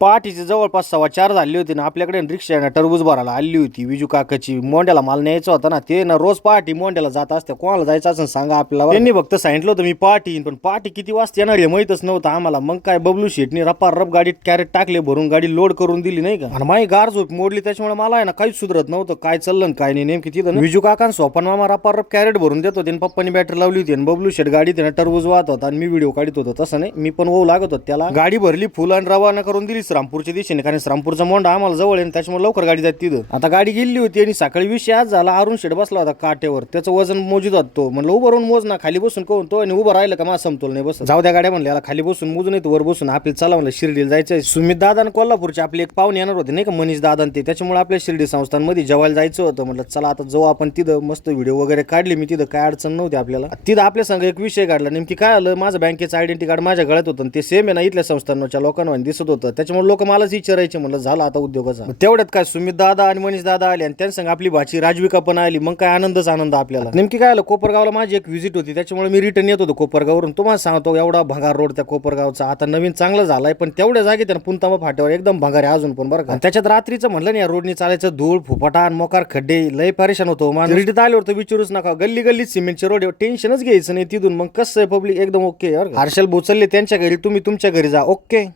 पहाटेची जवळपास 4:15 झाली होती ना. आपल्याकडे रिक्षा टरबूज भरायला आली होती विजू काकाची. मोंड्याला माल न्यायचा होता ना. ते ना रोज पहाटे मोंड्याला जात असते. कोणाला जायचं असं सांगा आपल्याला. त्यांनी फक्त सांगितलं होतं मी पहाटे येईन, पण पहाटे किती वाजता येणार हे माहितच नव्हतं आम्हाला. मग काय बबलू शेटनी रपारप गाडीत कॅरेट टाकले भरून, गाडी लोड करून दिली नाही का. आणि माझी गार झोप मोडली. त्याच्यामुळे मला आहे ना काहीच सुधरत नव्हतं, काय चाललं काय नाही नेमकी. तिथं विजू काका सोपन मामा रपारप कॅरेट भरून देत होते. पप्पानी बॅटरी लावली होती आणि बबलू शेट गाडीत टरबूज वाहत होता आणि मी व्हिडिओ काढत होतो. तसं नाही, मी पण ओऊ लागत होतो त्याला. गाडी भरली फुल आणि रवाना करून दिली श्रामपूरच्या दिशेने, कारण श्रामपूरचा मोंडा आम्हाला जवळ आहे, त्याच्यामुळे लवकर गाडी जाते तिथं. आता गाडी गेली होती आणि सकाळी विषय आज झाला. अरुण शेड बसला होता काटेवर, त्याचं वजन मोजित होतं. तो म्हणलं उभं राहून मोज ना, खाली बसून कोण तो आणि उभं राहिलं का माझा समतोल नाही बस. जाऊ द्या गाड्या म्हणले, याला खाली बसून मोजून येतो, वर बसून आपले चला म्हणलं शिर्डीला जायचं. सुमित दादा आणि कोल्हापूरचे आपले एक पाहुणे येणार होते नाही का, मनीष दादा ते. त्याच्यामुळे आपल्या शिर्डी संस्थांमध्ये जेवायला जायचं होतं. म्हटलं चला आता जाऊ आपण तिथं. मस्त व्हिडिओ वगैरे काढले मी तिथं, काय अडचण नव्हती आपल्याला. तिथं आपल्या संग एक विषय काढला. नेमकी काय आलं, माझं बँकेचं आयडेंटिटी कार्ड माझ्या गळ्यात होतं, ते सेम आहे ना इथल्या संस्थांच्या लोकांना दिसत होतं. त्याच्यामुळे लोक मलाच विचारायचे. म्हणलं झाला आता उद्योगाचा. तेवढ्यात काय सुमित दादा आणि मनीष दादा आले आणि त्यांच्या संग आपली भाची राजविका पण आली. मग काय आनंदच आनंद आपल्याला. नेमकी काय आलं, कोपरगावला माझी एक व्हिजिट होती, त्याच्यामुळे मी रिटर्न येत होतो कोपरगावरून. तुम्हाला सांगतो एवढा भंगार रोड त्या कोपरगावचा. आता नवीन चांगला झालाय, पण तेवढ्या जागी त्यानं पुंतामा फाट्यावर एकदम भंगार आहे अजून पण बरं का. त्याच्यात रात्रीचं म्हणलं ना, या रोडनी चालायचं धूळ फुफाटा आणि मोकार खड्डे, लय परेशान होतो. रिटर्न आल्यावर तर विचारूच नका. गल्ली गल्लीत सिमेंटचे रोड, टेन्शनच घ्यायचं नाही तिथून. मग कसं आहे पब्लिक एकदम ओके. हर्षल बोचलले त्यांच्या घरी, तुम्ही तुमच्या घरी जा. ओके.